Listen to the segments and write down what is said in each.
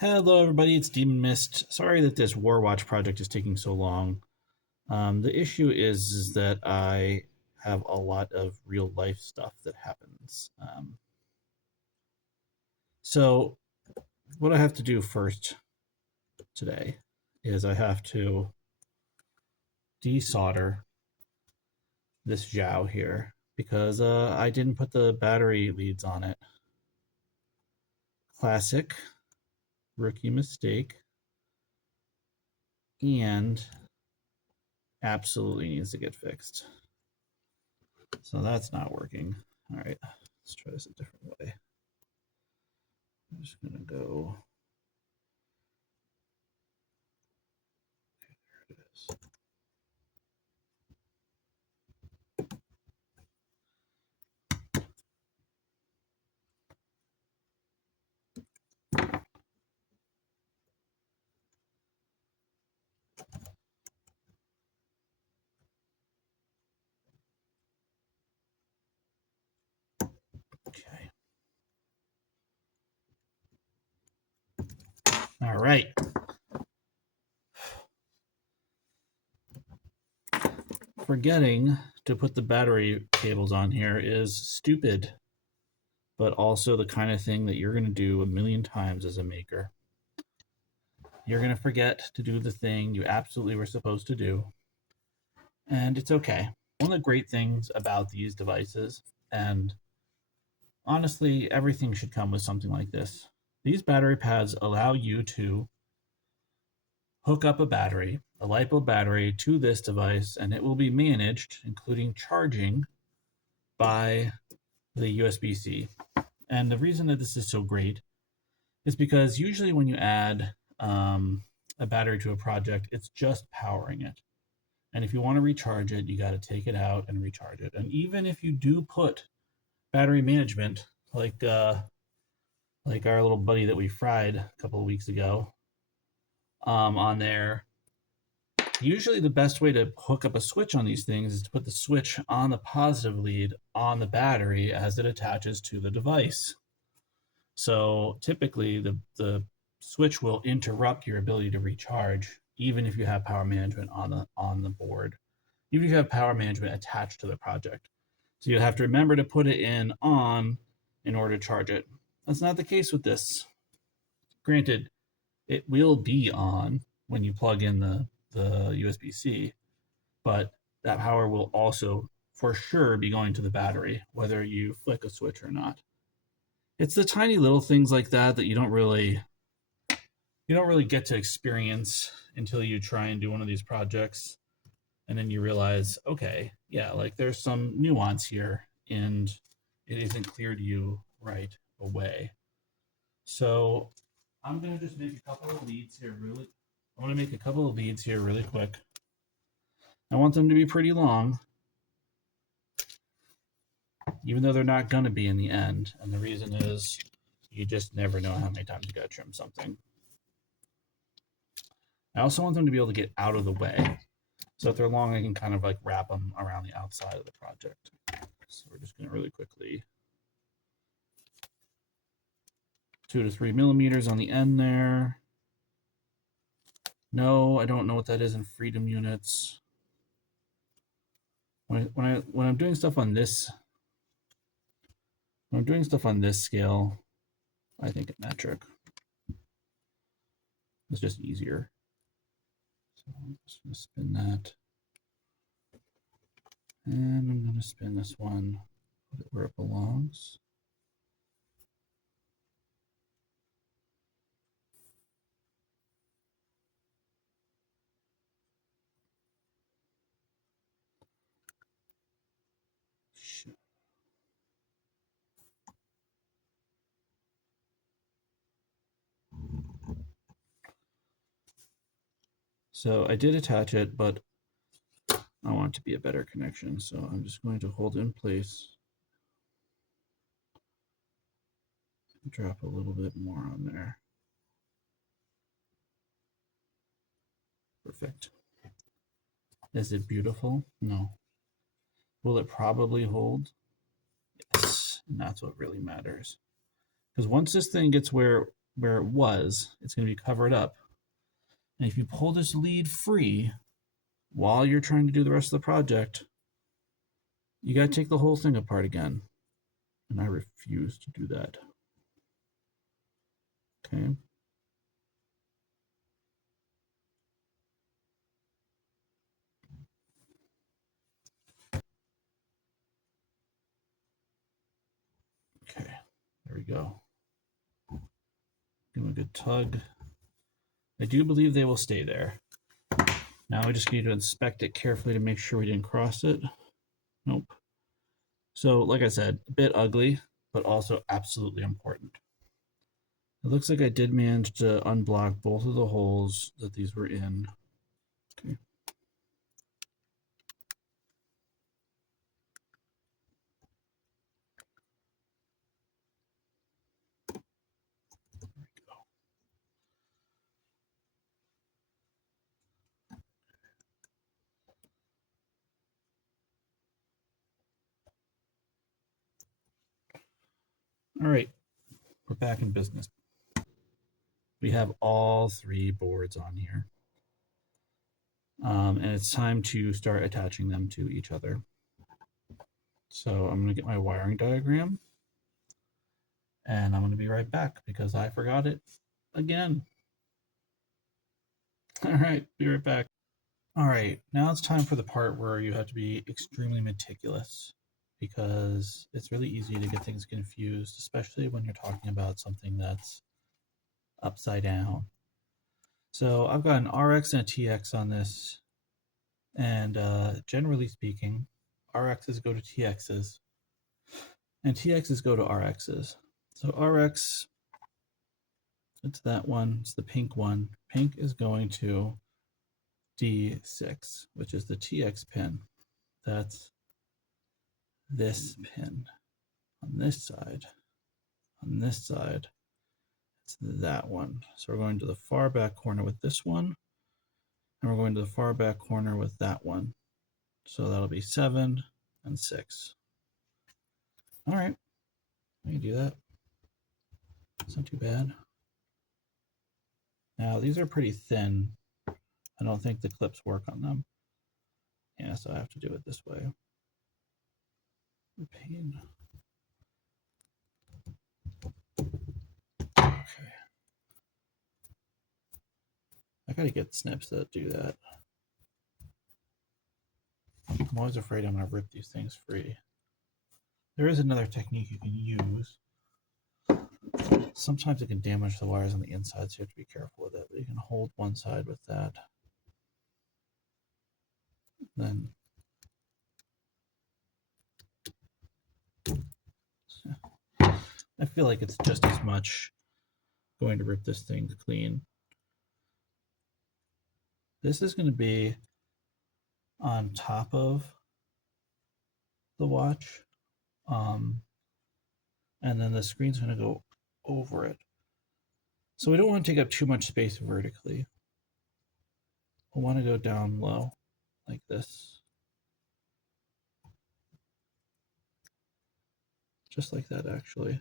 Hello, everybody. It's Demon Mist. Sorry that this Warwatch project is taking so long. The issue is that I have a lot of real life stuff that happens. So, what I have to do first today is I have to desolder this Zhao here because I didn't put the battery leads on it. Classic rookie mistake, and absolutely needs to get fixed. So that's not working. All right, let's try this a different way. I'm just gonna go. Okay, there it is. Okay. All right. Forgetting to put the battery cables on here is stupid, but also the kind of thing that you're going to do a million times as a maker. You're going to forget to do the thing you absolutely were supposed to do, and it's okay. One of the great things about these devices, and honestly, everything should come with something like this. These battery pads allow you to hook up a battery, a LiPo battery, to this device, and it will be managed, including charging, by the USB-C. And the reason that this is so great is because usually when you add a battery to a project, it's just powering it. And if you want to recharge it, you got to take it out and recharge it. And even if you do put battery management, like our little buddy that we fried a couple of weeks ago, on there, usually the best way to hook up a switch on these things is to put the switch on the positive lead on the battery as it attaches to the device. So typically the switch will interrupt your ability to recharge even if you have power management on the board, even if you have power management attached to the project. So you have to remember to put it on in order to charge it. That's not the case with this. Granted, it will be on when you plug in the USB-C, but that power will also for sure be going to the battery, whether you flick a switch or not. It's the tiny little things like that that you don't really get to experience until you try and do one of these projects, and then you realize, okay, yeah, like there's some nuance here and it isn't clear to you right away. So I'm gonna just make a couple of leads here really. I want to make a couple of leads here really quick. I want them to be pretty long, even though they're not going to be in the end. And the reason is you just never know how many times you got to trim something. I also want them to be able to get out of the way. So if they're long, I can kind of like wrap them around the outside of the project. So we're just going to really quickly 2 to 3 millimeters on the end there. No, I don't know what that is in freedom units. When I'm doing stuff on this, scale, I think in metric. It's just easier. So I'm just going to spin that. And I'm going to spin this one, put it where it belongs. So I did attach it, but I want it to be a better connection. So I'm just going to hold in place. Drop a little bit more on there. Perfect. Is it beautiful? No. Will it probably hold? Yes. And that's what really matters. Because once this thing gets where where it was, it's going to be covered up. And if you pull this lead free while you're trying to do the rest of the project, you got to take the whole thing apart again. And I refuse to do that. Okay. Okay, there we go. Give them a good tug. I do believe they will stay there. Now we just need to inspect it carefully to make sure we didn't cross it. Nope. So, like I said, a bit ugly, but also absolutely important. It looks like I did manage to unblock both of the holes that these were in. Okay. All right, we're back in business. We have all three boards on here. And it's time to start attaching them to each other. So I'm going to get my wiring diagram, and I'm going to be right back because I forgot it again. All right, be right back. All right, now it's time for the part where you have to be extremely meticulous because it's really easy to get things confused, especially when you're talking about something that's upside down. So I've got an RX and a TX on this, and generally speaking, RXs go to TXs, and TXs go to RXs. So RX, it's that one, it's the pink one. Pink is going to D6, which is the TX pin. That's this pin. On this side, it's that one. So we're going to the far back corner with this one, and we're going to the far back corner with that one. So that'll be 7 and 6. All right, we can do that. It's not too bad. Now, these are pretty thin. I don't think the clips work on them. Yeah, so I have to do it this way. Pain. Okay. I gotta get snips that do that. I'm always afraid I'm gonna rip these things free. There is another technique you can use. Sometimes it can damage the wires on the inside, so you have to be careful with it. But you can hold one side with that. Then I feel like it's just as much going to rip this thing clean. This is going to be on top of the watch. And then the screen's going to go over it. So we don't want to take up too much space vertically. We want to go down low like this. Just like that, actually.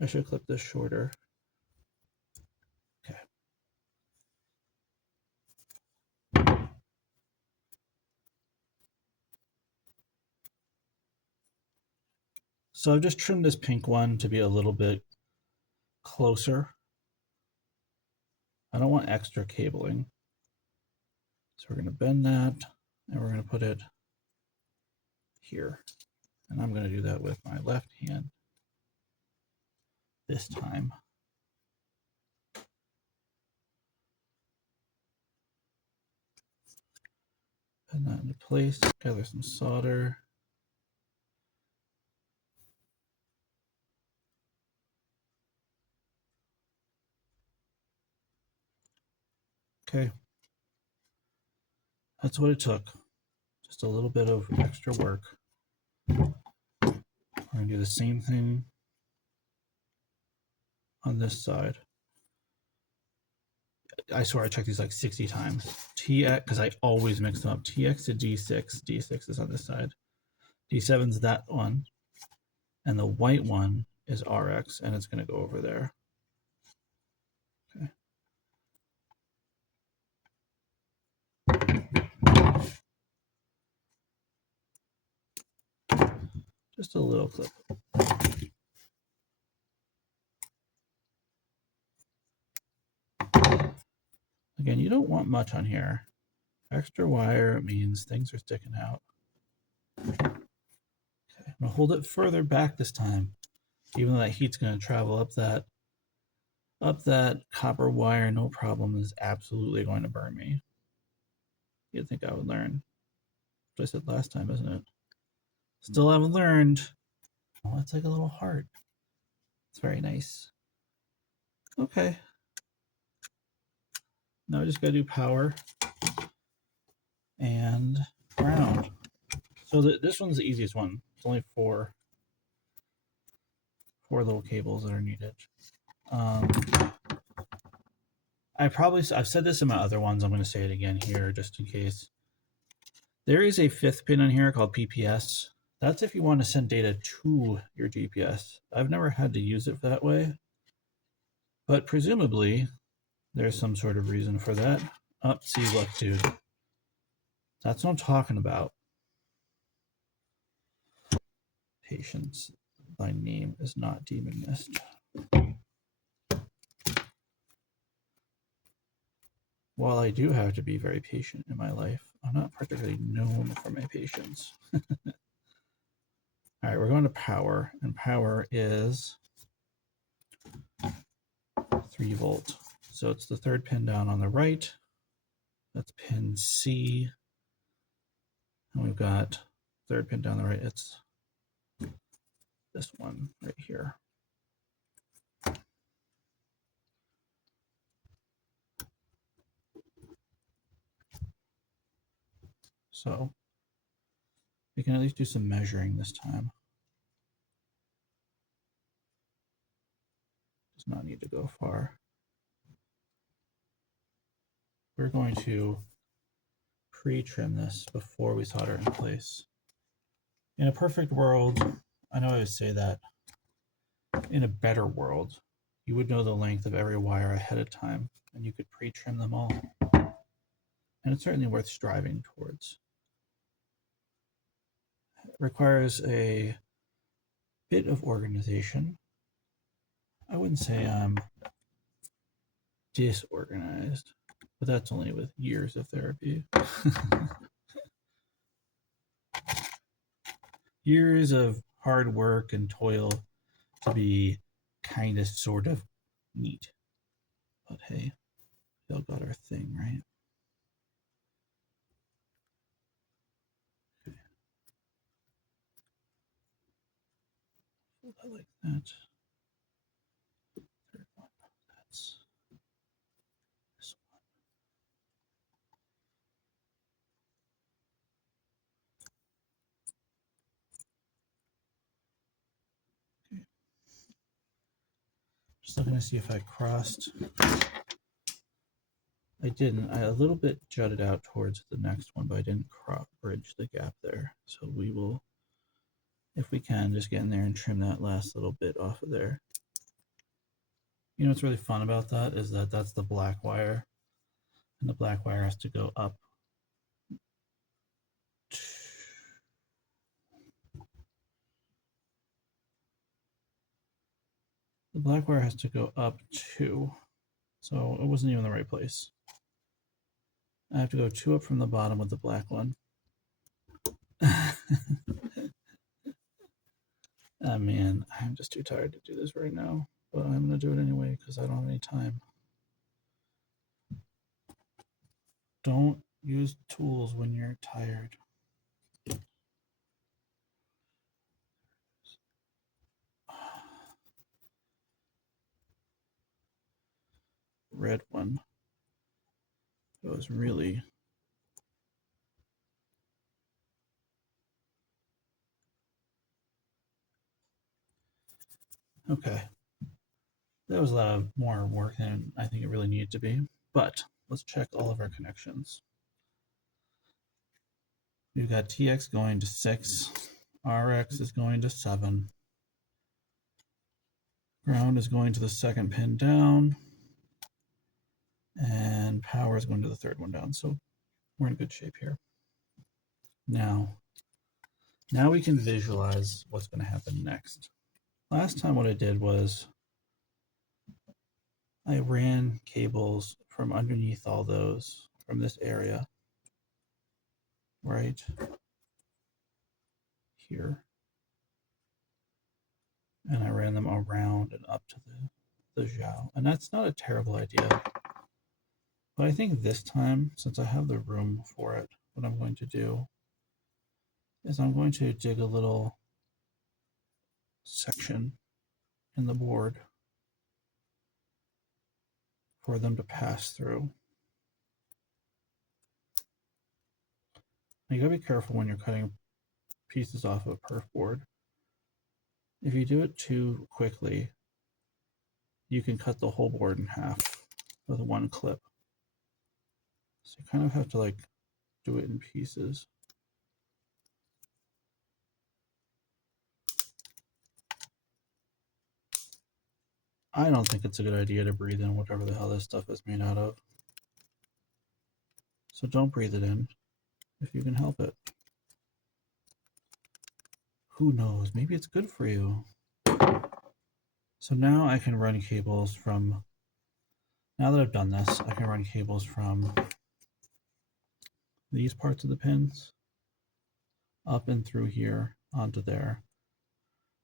I should clip this shorter. Okay. So I've just trimmed this pink one to be a little bit closer. I don't want extra cabling. So we're going to bend that, and we're going to put it here. And I'm going to do that with my left hand this time. Put that into place, gather some solder. Okay. That's what it took. Just a little bit of extra work. We're going to do the same thing on this side. I swear I checked these like 60 times. TX, because I always mix them up. TX to D6. D6 is on this side. D7's that one, and the white one is RX, and it's going to go over there. Okay. Just a little clip. Again, you don't want much on here. Extra wire means things are sticking out. Okay, I'm going to hold it further back this time, even though that heat's going to travel up that copper wire, no problem. Is absolutely going to burn me. You'd think I would learn. What I said last time, isn't it? Still haven't learned. Oh, it's like a little heart. It's very nice. Okay. Now I just gotta do power and ground. So this one's the easiest one. It's only four little cables that are needed. I've said this in my other ones. I'm going to say it again here just in case. There is a fifth pin on here called PPS. That's if you want to send data to your GPS. I've never had to use it that way, but presumably there's some sort of reason for that. Oh, see, look, dude. That's what I'm talking about. Patience. Thy name is not demon mist. While I do have to be very patient in my life, I'm not particularly known for my patience. All right, we're going to power, and power is 3 volt. So it's the third pin down on the right. That's pin C. And we've got third pin down the right. It's this one right here. So we can at least do some measuring this time. Does not need to go far. We're going to pre-trim this before we solder it in place. In a perfect world, I know I always say that, in a better world, you would know the length of every wire ahead of time, and you could pre-trim them all. And it's certainly worth striving towards. It requires a bit of organization. I wouldn't say I'm disorganized, but that's only with years of therapy. Years of hard work and toil to be kind of sort of neat. But hey, we all got our thing, right? Okay. Fold that like that. Third one, that's this one. Okay. Just looking to see if I crossed. I didn't. I a little bit jutted out towards the next one, but I didn't bridge the gap there. So we will, if we can, just get in there and trim that last little bit off of there. You know what's really fun about that is that that's the black wire, and the black wire has to go up. The black wire has to go up 2, so it wasn't even the right place. I have to go 2 up from the bottom with the black one. Oh man, I'm just too tired to do this right now, but I'm going to do it anyway because I don't have any time. Don't use tools when you're tired. Red one. It was really okay. That was a lot more work than I think it really needed to be, but let's check all of our connections. We've got TX going to 6, RX is going to 7. Ground is going to the second pin down. And power is going to the third one down. So we're in good shape here. Now we can visualize what's going to happen next. Last time what I did was I ran cables from underneath all those, from this area, right here. And I ran them around and up to the Zhao. And that's not a terrible idea. But I think this time, since I have the room for it, what I'm going to do is I'm going to dig a little section in the board for them to pass through. Now you gotta be careful when you're cutting pieces off of a perf board. If you do it too quickly, you can cut the whole board in half with one clip. So you kind of have to like do it in pieces. I don't think it's a good idea to breathe in whatever the hell this stuff is made out of. So don't breathe it in if you can help it. Who knows? Maybe it's good for you. So now I can run cables from, now that I've done this, I can run cables from these parts of the pins up and through here onto there.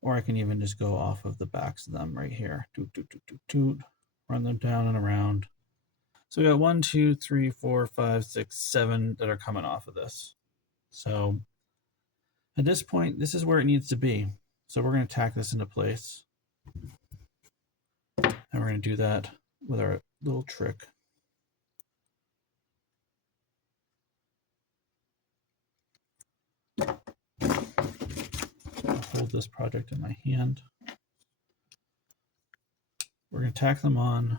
Or I can even just go off of the backs of them right here. Toot, toot, toot, toot, toot. Run them down and around. So we got 1, 2, 3, 4, 5, 6, 7 that are coming off of this. So at this point, this is where it needs to be. So we're going to tack this into place. And we're going to do that with our little trick. I'll hold this project in my hand. We're going to tack them on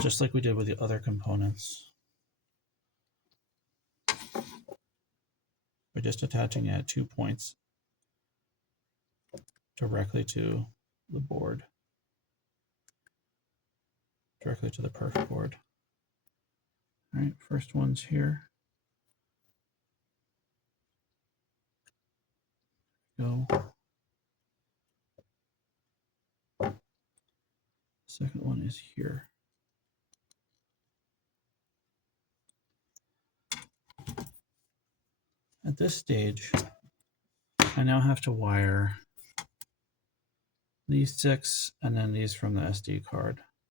just like we did with the other components. We're just attaching it at 2 points directly to the board, directly to the perf board. All right, first one's here. Go. Second one is here. At this stage, I now have to wire these 6 and then these from the SD card.